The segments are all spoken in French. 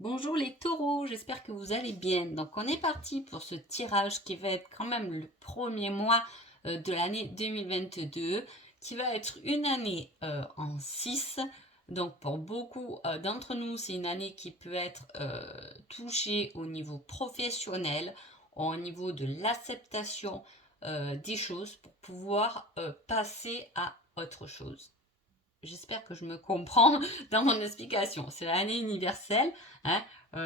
Bonjour les taureaux, j'espère que vous allez bien. Donc on est parti pour ce tirage qui va être quand même le premier mois de l'année 2022, qui va être une année en 6. Donc pour beaucoup d'entre nous, c'est une année qui peut être touchée au niveau professionnel, au niveau de l'acceptation des choses pour pouvoir passer à autre chose. J'espère que je me comprends dans mon explication. C'est l'année universelle, hein,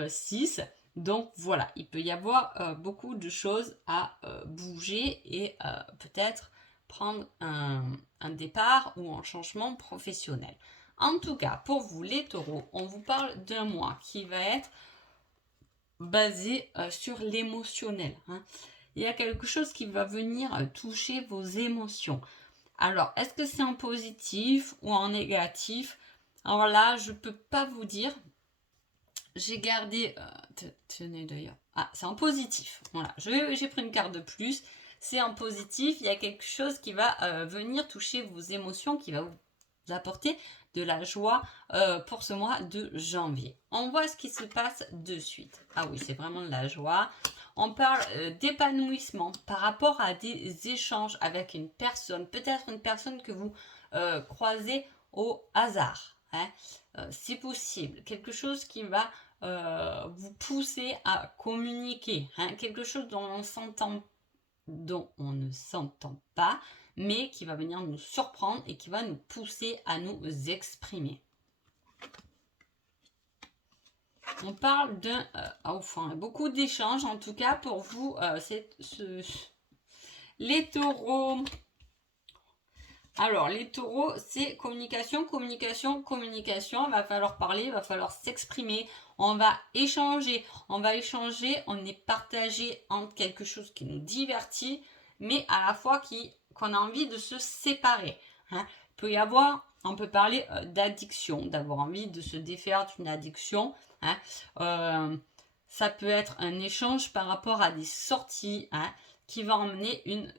6. Donc voilà, il peut y avoir beaucoup de choses à bouger et peut-être prendre un départ ou un changement professionnel. En tout cas, pour vous les taureaux, on vous parle d'un mois qui va être basé sur l'émotionnel, hein. Il y a quelque chose qui va venir toucher vos émotions. Alors, est-ce que c'est en positif ou en négatif? Alors là, je peux pas vous dire. J'ai gardé. Tenez d'ailleurs. Ah, c'est en positif. Voilà, j'ai pris une carte de plus. C'est en positif. Il y a quelque chose qui va venir toucher vos émotions, qui va vous apporter de la joie pour ce mois de janvier. On voit ce qui se passe de suite. Ah oui, c'est vraiment de la joie. On parle d'épanouissement par rapport à des échanges avec une personne, peut-être une personne que vous croisez au hasard, hein. C'est possible. Quelque chose qui va vous pousser à communiquer, hein. Quelque chose dont on ne s'entend pas, mais qui va venir nous surprendre et qui va nous pousser à nous exprimer. On parle d'un... enfin, beaucoup d'échanges, en tout cas pour vous, les taureaux. Alors, les taureaux, c'est communication, communication, communication. Il va falloir parler, il va falloir s'exprimer. On va échanger. On est partagé entre quelque chose qui nous divertit, mais à la fois qu'on a envie de se séparer, hein. Il peut y avoir, on peut parler d'addiction, d'avoir envie de se défaire d'une addiction, hein. Ça peut être un échange par rapport à des sorties, hein, qui va emmener une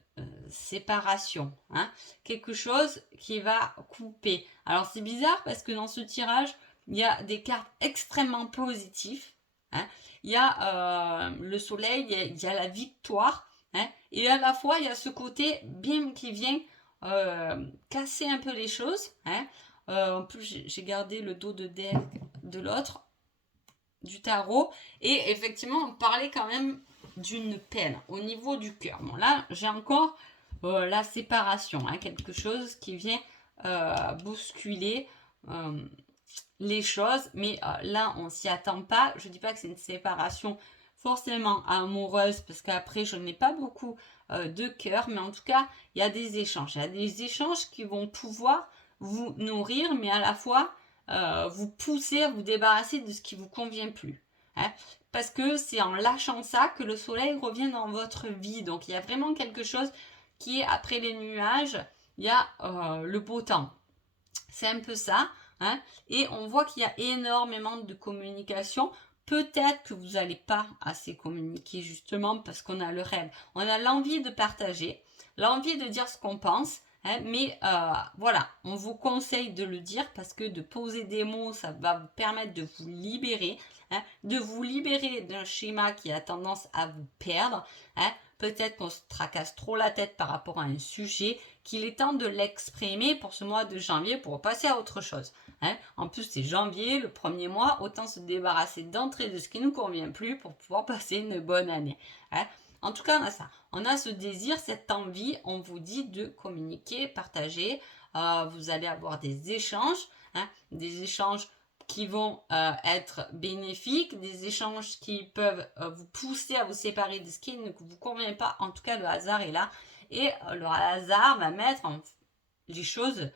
séparation, hein, quelque chose qui va couper. Alors c'est bizarre parce que dans ce tirage, il y a des cartes extrêmement positives, hein. Il y a le soleil, il y a la victoire, hein, et à la fois il y a ce côté bien qui vient casser un peu les choses, hein. En plus j'ai gardé le dos de deck de l'autre, du tarot, et effectivement on parlait quand même d'une peine au niveau du cœur. Bon là j'ai encore la séparation, hein, quelque chose qui vient bousculer les choses, mais là on s'y attend pas. Je dis pas que c'est une séparation forcément amoureuse parce qu'après je n'ai pas beaucoup de cœur, mais en tout cas il y a des échanges. Il y a des échanges qui vont pouvoir vous nourrir, mais à la fois vous pousser à vous débarrasser de ce qui vous convient plus, hein, parce que c'est en lâchant ça que le soleil revient dans votre vie. Donc il y a vraiment quelque chose qui est après les nuages, il y a le beau temps. C'est un peu ça, hein, et on voit qu'il y a énormément de communication. Peut-être que vous n'allez pas assez communiquer justement parce qu'on a le rêve. On a l'envie de partager, l'envie de dire ce qu'on pense, hein, mais voilà, on vous conseille de le dire parce que de poser des mots, ça va vous permettre de vous libérer, hein, de vous libérer d'un schéma qui a tendance à vous perdre, hein. Peut-être qu'on se tracasse trop la tête par rapport à un sujet, qu'il est temps de l'exprimer pour ce mois de janvier pour passer à autre chose, hein. En plus, c'est janvier, le premier mois, autant se débarrasser d'entrée de ce qui ne nous convient plus pour pouvoir passer une bonne année, hein. En tout cas, on a ça. On a ce désir, cette envie, on vous dit de communiquer, partager. Vous allez avoir des échanges, hein, des échanges qui vont être bénéfiques, des échanges qui peuvent vous pousser à vous séparer de ce qui ne vous convient pas. En tout cas, le hasard est là. Et le hasard va mettre les choses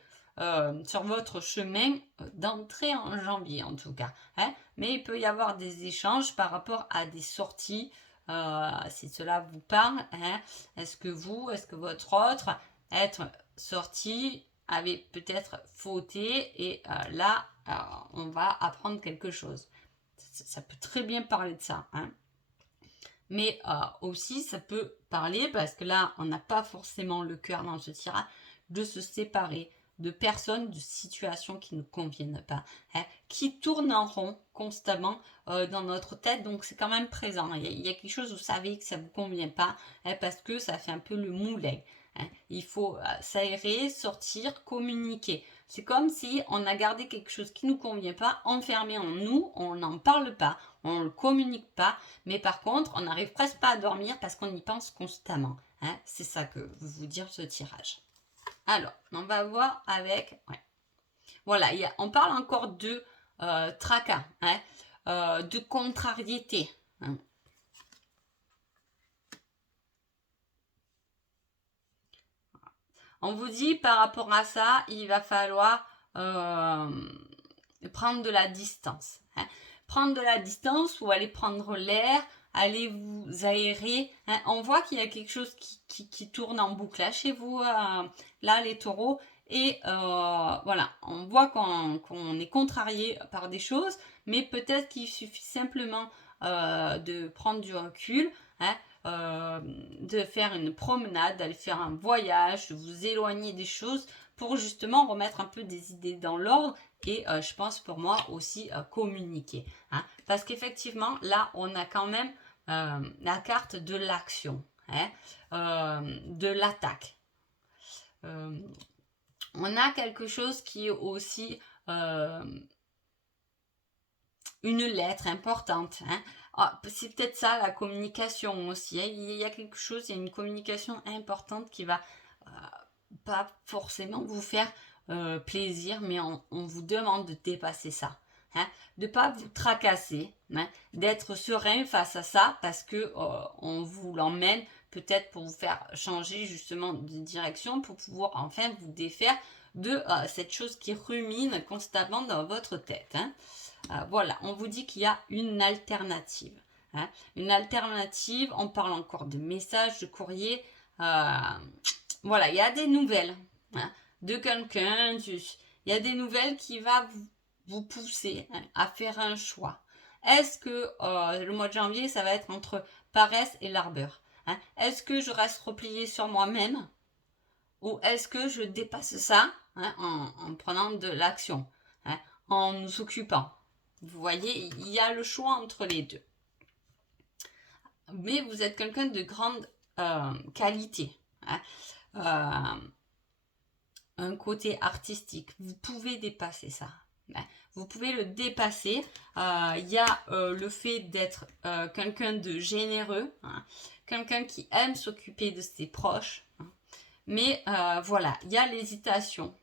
sur votre chemin d'entrée en janvier, en tout cas, hein. Mais il peut y avoir des échanges par rapport à des sorties, si cela vous parle, hein. Est-ce que votre autre, être sorti, avait peut-être fauté et là, on va apprendre quelque chose. Ça peut très bien parler de ça, hein. Mais aussi, ça peut parler, parce que là, on n'a pas forcément le cœur dans ce tirage, de se séparer de personnes, de situations qui ne nous conviennent pas, hein, qui tournent en rond constamment dans notre tête. Donc c'est quand même présent. Il y a quelque chose, vous savez que ça ne vous convient pas, hein, parce que ça fait un peu le moulin. Hein. Il faut s'aérer, sortir, communiquer. C'est comme si on a gardé quelque chose qui ne nous convient pas, enfermé en nous, on n'en parle pas, on ne le communique pas, mais par contre, on n'arrive presque pas à dormir parce qu'on y pense constamment. Hein. C'est ça que veut vous dire ce tirage. Alors, on va voir avec... Ouais. Voilà, on parle encore de tracas, hein, de contrariété. Hein. On vous dit par rapport à ça, il va falloir prendre de la distance. Hein. Prendre de la distance ou aller prendre l'air, aller vous aérer. Hein. On voit qu'il y a quelque chose qui tourne en boucle là, chez vous, là les taureaux. Et voilà, on voit qu'on est contrarié par des choses, mais peut-être qu'il suffit simplement de prendre du recul, hein, de faire une promenade, d'aller faire un voyage, de vous éloigner des choses pour justement remettre un peu des idées dans l'ordre et je pense pour moi aussi communiquer. Hein, parce qu'effectivement, là, on a quand même la carte de l'action, hein, de l'attaque. On a quelque chose qui est aussi une lettre importante. Hein. Ah, c'est peut-être ça la communication aussi. Hein. Il y a quelque chose, il y a une communication importante qui va pas forcément vous faire plaisir, mais on vous demande de dépasser ça. Hein, de ne pas vous tracasser, hein, d'être serein face à ça parce que on vous l'emmène peut-être pour vous faire changer justement de direction pour pouvoir enfin vous défaire de cette chose qui rumine constamment dans votre tête. Hein. Voilà, on vous dit qu'il y a une alternative. Hein. Une alternative, on parle encore de messages, de courrier. Voilà, il y a des nouvelles hein, de quelqu'un. Il y a des nouvelles qui vont vous pousser hein, à faire un choix. Est-ce que le mois de janvier, ça va être entre paresse et l'ardeur hein? Est-ce que je reste repliée sur moi-même ou est-ce que je dépasse ça hein, en prenant de l'action, hein, en nous occupant? Vous voyez, il y a le choix entre les deux. Mais vous êtes quelqu'un de grande qualité. Hein, un côté artistique. Vous pouvez dépasser ça. Vous pouvez le dépasser. Il y a le fait d'être quelqu'un de généreux, hein, quelqu'un qui aime s'occuper de ses proches. Hein. Mais voilà, il y a l'hésitation.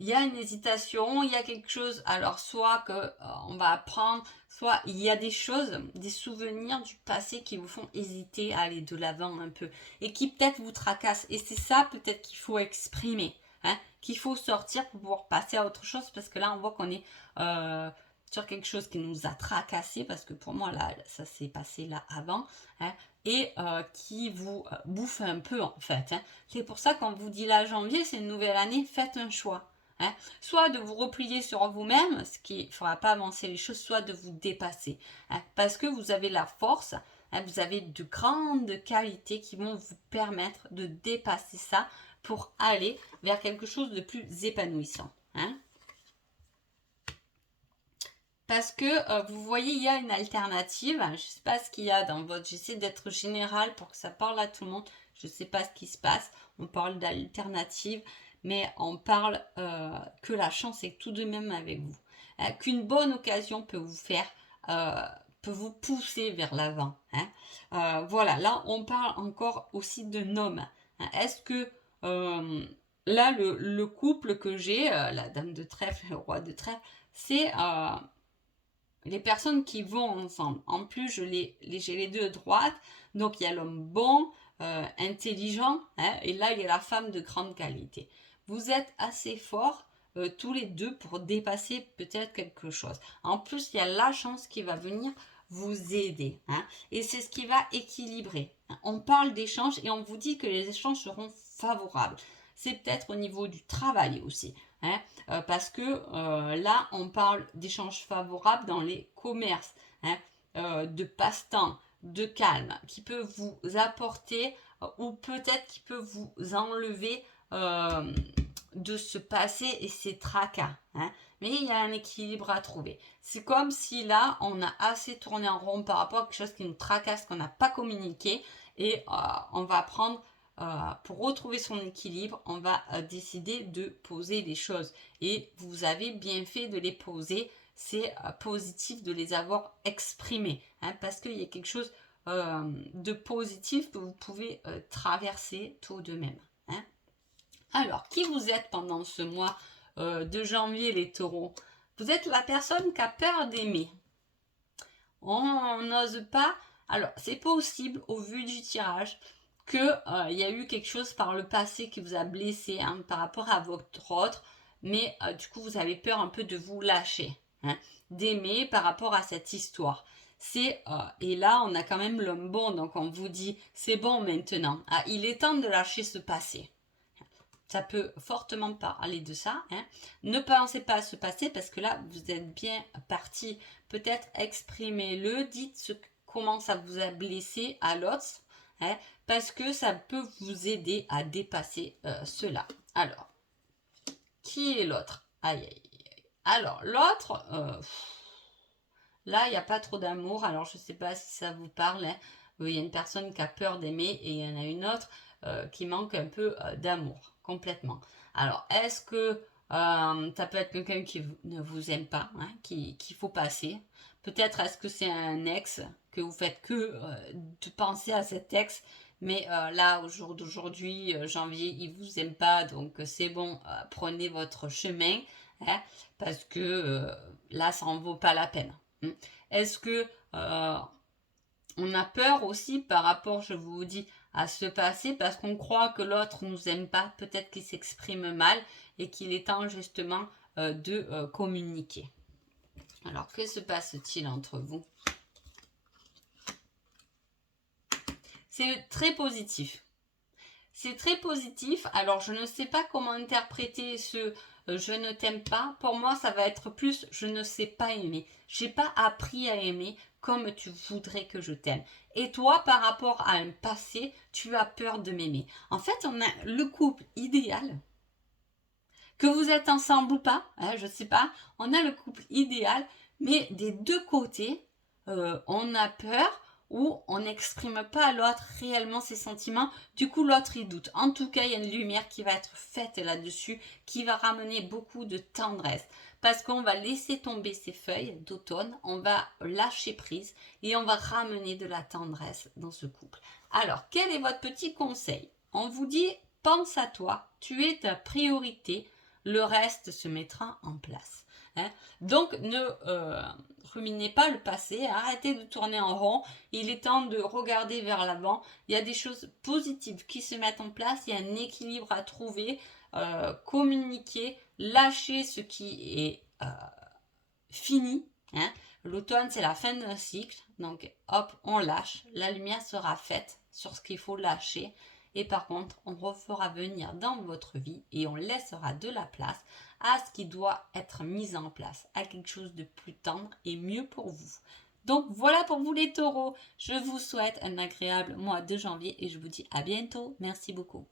Il y a une hésitation, il y a quelque chose, alors soit qu'on va apprendre, soit il y a des choses, des souvenirs du passé qui vous font hésiter à aller de l'avant un peu et qui peut-être vous tracassent. Et c'est ça peut-être qu'il faut exprimer, hein, qu'il faut sortir pour pouvoir passer à autre chose parce que là on voit qu'on est sur quelque chose qui nous a tracassé parce que pour moi là ça s'est passé là avant hein, et qui vous bouffe un peu en fait. Hein. C'est pour ça qu'on vous dit là janvier c'est une nouvelle année, faites un choix. Hein, soit de vous replier sur vous-même, ce qui ne fera pas avancer les choses, soit de vous dépasser. Hein, parce que vous avez la force, hein, vous avez de grandes qualités qui vont vous permettre de dépasser ça pour aller vers quelque chose de plus épanouissant. Hein. Parce que vous voyez, il y a une alternative. Je ne sais pas ce qu'il y a dans votre... J'essaie d'être général pour que ça parle à tout le monde. Je ne sais pas ce qui se passe. On parle d'alternative. Mais on parle que la chance est tout de même avec vous. Qu'une bonne occasion peut vous faire, peut vous pousser vers l'avant. Hein. Voilà, là on parle encore aussi de homme. Hein. Est-ce que là le couple que j'ai, la dame de trèfle et le roi de trèfle, c'est les personnes qui vont ensemble. En plus, j'ai les deux de droite, donc il y a l'homme bon, intelligent, hein, et là il y a la femme de grande qualité. Vous êtes assez forts tous les deux pour dépasser peut-être quelque chose. En plus, il y a la chance qui va venir vous aider. Hein, et c'est ce qui va équilibrer. Hein. On parle d'échanges et on vous dit que les échanges seront favorables. C'est peut-être au niveau du travail aussi. Hein, parce que là, on parle d'échanges favorables dans les commerces, hein, de passe-temps, de calme, qui peut vous apporter ou peut-être qui peut vous enlever de ce passé et ces tracas. Hein. Mais il y a un équilibre à trouver. C'est comme si là, on a assez tourné en rond par rapport à quelque chose qui nous tracasse, qu'on n'a pas communiqué. Et on va prendre, pour retrouver son équilibre, on va décider de poser les choses. Et vous avez bien fait de les poser. C'est positif de les avoir exprimés. Hein, parce qu'il y a quelque chose de positif que vous pouvez traverser tout de même. Hein. Alors, qui vous êtes pendant ce mois de janvier, les taureaux? Vous êtes la personne qui a peur d'aimer. On n'ose pas. Alors, c'est possible, au vu du tirage, qu'il y a eu quelque chose par le passé qui vous a blessé hein, par rapport à votre autre, mais du coup, vous avez peur un peu de vous lâcher, hein, d'aimer par rapport à cette histoire. Et là, on a quand même l'homme bon, donc on vous dit, c'est bon maintenant. Ah, il est temps de lâcher ce passé. Ça peut fortement parler de ça. Hein. Ne pensez pas à ce passé parce que là, vous êtes bien parti. Peut-être exprimez-le, dites comment ça vous a blessé à l'autre. Hein, parce que ça peut vous aider à dépasser cela. Alors, qui est l'autre? Aïe, aïe, aïe. Alors, l'autre, là, il n'y a pas trop d'amour. Alors, je ne sais pas si ça vous parle. Hein. Il y a une personne qui a peur d'aimer et il y en a une autre qui manque un peu d'amour. Complètement. Alors, est-ce que ça peut être quelqu'un qui ne vous aime pas, hein, qu'il faut passer? Peut-être est-ce que c'est un ex que vous faites que de penser à cet ex, mais là, au jour d'aujourd'hui, janvier, il vous aime pas, donc c'est bon, prenez votre chemin, hein, parce que là, ça en vaut pas la peine. Hein. Est-ce que on a peur aussi par rapport, je vous dis, à ce passé parce qu'on croit que l'autre nous aime pas, peut-être qu'il s'exprime mal et qu'il est temps justement de communiquer. Alors, que se passe-t-il entre vous? C'est très positif. C'est très positif. Alors, je ne sais pas comment interpréter ce je ne t'aime pas. Pour moi, ça va être plus je ne sais pas aimer. J'ai pas appris à aimer comme tu voudrais que je t'aime. Et toi, par rapport à un passé, tu as peur de m'aimer. En fait, on a le couple idéal. Que vous êtes ensemble ou pas, hein, je ne sais pas. On a le couple idéal, mais des deux côtés, on a peur ou on n'exprime pas à l'autre réellement ses sentiments. Du coup, l'autre, il doute. En tout cas, il y a une lumière qui va être faite là-dessus, qui va ramener beaucoup de tendresse. Parce qu'on va laisser tomber ces feuilles d'automne, on va lâcher prise et on va ramener de la tendresse dans ce couple. Alors, quel est votre petit conseil? On vous dit, pense à toi, tu es ta priorité, le reste se mettra en place. Hein. Donc, ne ruminez pas le passé, arrêtez de tourner en rond, il est temps de regarder vers l'avant, il y a des choses positives qui se mettent en place, il y a un équilibre à trouver, communiquer, lâcher ce qui est fini. Hein. L'automne, c'est la fin d'un cycle, donc hop, on lâche, la lumière sera faite sur ce qu'il faut lâcher. Et par contre, on refera venir dans votre vie et on laissera de la place à ce qui doit être mis en place, à quelque chose de plus tendre et mieux pour vous. Donc voilà pour vous les taureaux. Je vous souhaite un agréable mois de janvier et je vous dis à bientôt. Merci beaucoup.